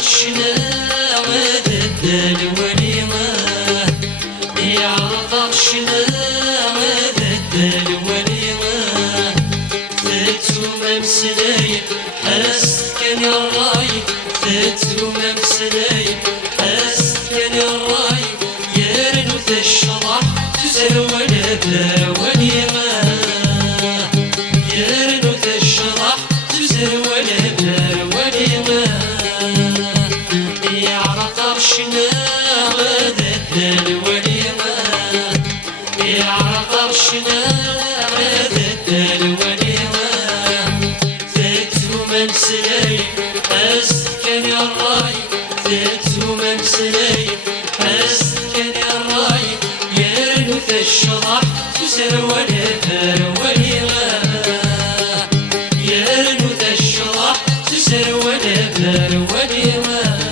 عطشنا ودد الوليمة يعرض عطشنا ودد الوليمة ثتو ممسلاي حس كان الراي ثتو ممسلاي حس كان الراي يرنو الشرح تزر ولا بلا وليمة يرنو الشرح تزر ولا بلا وليمة يعرض عرشنا ودد الوليمة يعرض عرشنا ودد الوليمة ثتو ممسلاي أسكن الراي ثتو ممسلاي أسكن الراي يرنو الشرح تزر ولا بلا وليمة يرنو الشرح تزر ولا بلا وليمة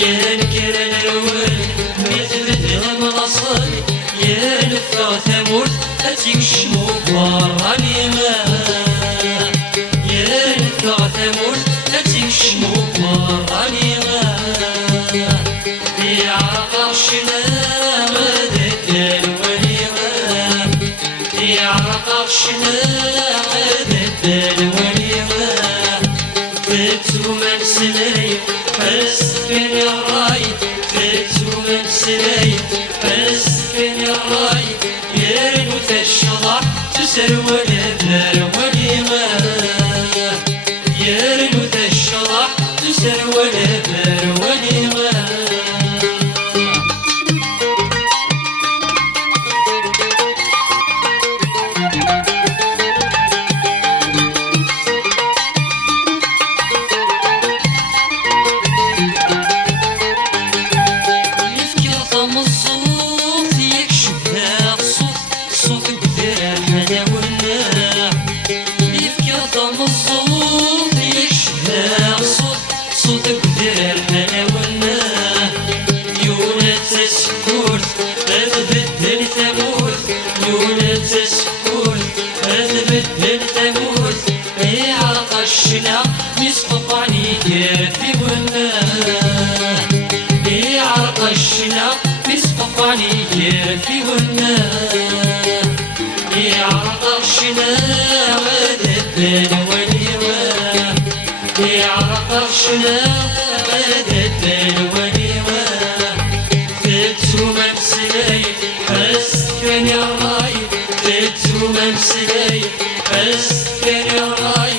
يا نكر الأول مثبت المنصل يا نفع ثمود أتيك شموك براني ما يا نفع ثمود أتيك شموك براني ما يعرق عرشنا ودد الوليمة يعرق عرشنا ودد الوليمة ثتو ممسلاي أسكن الراي ثتو ممسلاي أسكن الراي يرنو الشرح تزر ولا بلا وليمة يرنو الشرح تزر ولا بلا وليمة في والنار يعرض عرشنا ودد الوليمة يعرض عرشنا ودد الوليمة ثتو ممسلاي أسكن الراي ثتو ممسلاي أسكن الراي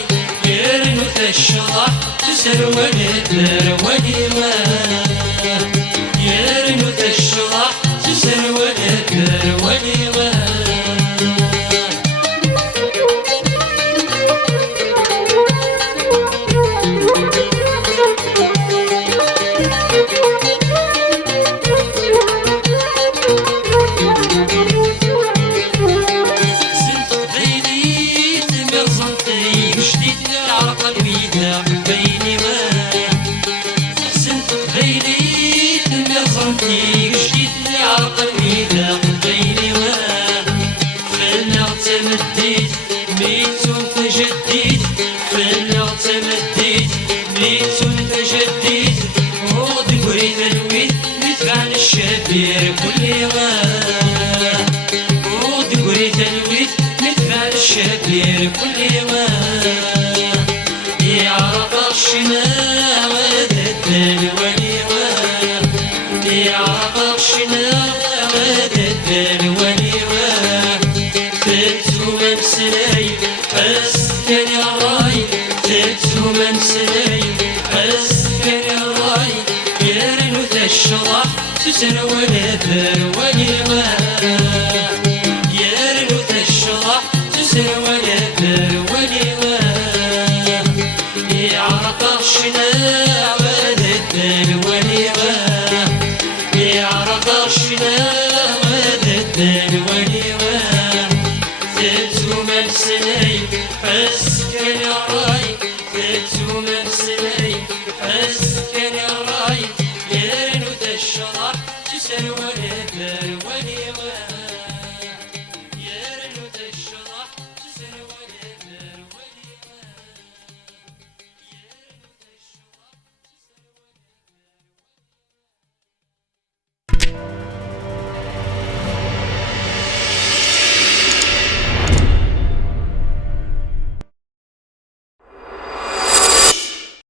يرنو الشرح تزر ولا بلا وليمة يرنو الشرح تزر ولا بلا وليمة زنت غيري تمر زنتي جديد العرق الويدة بيني ما زنت غيري تمر زنتي جديد العرق الويدة بيني ما فلا تمديت ميت تجديد فلا تمديت ميت تجديد وضي قريت الويد ندفع الشبير كل ما وضي قريت الويد ندفع الشبير كل ما يعرق عرشنا ودد الوليمة يعرق عرشنا ودد الوليمة ثتو ممسلاي أسكن الراي ثتو ممسلاي أسكن الراي يرنو الشرح تزر ولا بلا وليمة يرنو الشرح تزر